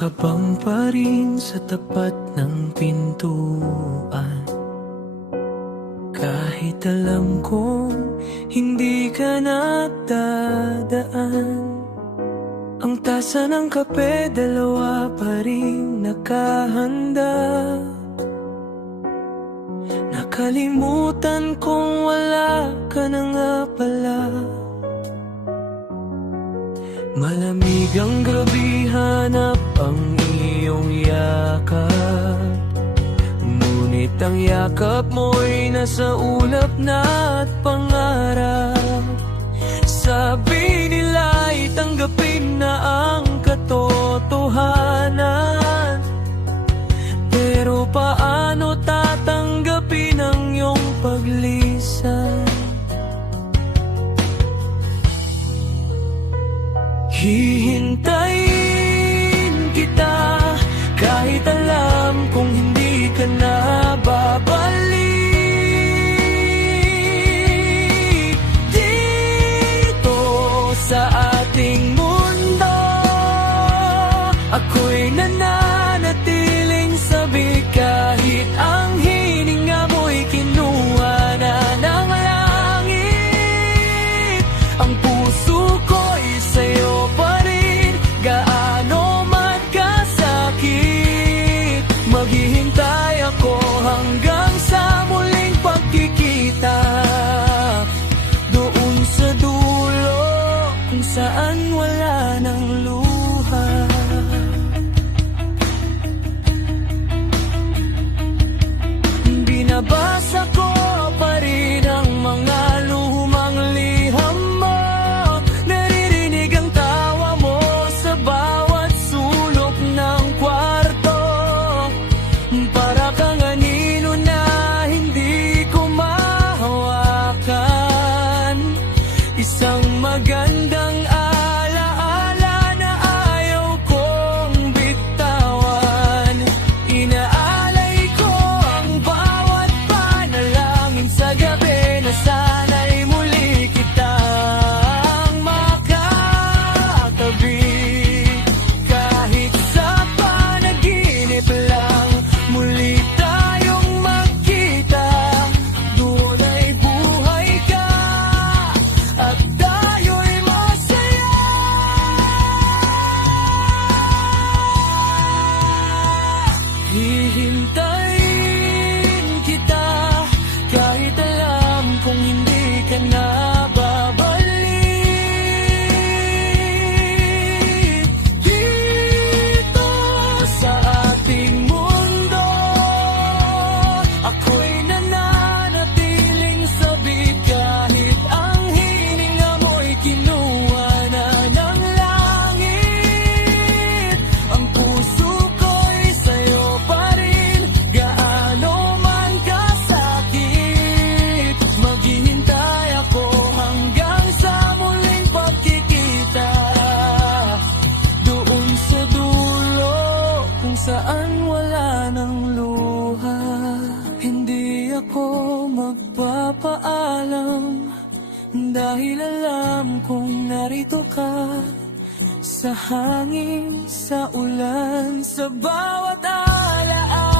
ka bang pa rin sa tapat ng pintuan? Kahit alam kong hindi ka nadadaan. Ang tasa ng kape, dalawa pa rin nakahanda. Nakalimutan kong wala ka na nga pala. Malamig ang gabi, hanap ang iyong yakap. Ngunit ang yakap mo'y nasa ulap na at pangarap. Sabi nila'y tanggapin na ang katotohanan, pero paano tatanggapin ang iyong paglisan? Hihintayin kita kahit alam kong hindi ka na babalik. Dito sa ating mundo, ako'y nananatiling sabik kahit ang hininga mo'y kinuha na ng langit. Ang puso ko'y sa'yo pa rin, gaano man kasakit. Maghihintay ako hanggang sa muling pagkikita, doon sa dulo kung saan wala ng luha. Binabasa ko pa rin ang mga lumang liham mo. Naririnig ang tawa mo sa bawat sulok ng kwarto. Para kang anino na hindi ko mahawakan. Isang magandang alaala na ayaw kong bitawan. Inaalay ko ang bawat panalangin sa gabi na sana'y muli kitang makatabi. Kahit sa panaginip lang muli tayong magkita, doon ay buhay ka at tayo'y masaya. Hihintayin kita kahit alam kong hindi ka na babalik. Dito sa ating mundo, ako'y nananatiling sabik kahit ang hininga mo'y kinuha na ng langit. Ang puso ko'y sa'yo pa rin, gaano man kasakit. Maghihintay ako hanggang sa muling pagkikita, doon sa dulo kung saan wala ng luha. Hindi ako magpapaalam dahil alam kong narito ka, sa hangin, sa ulan, sa bawat alaala.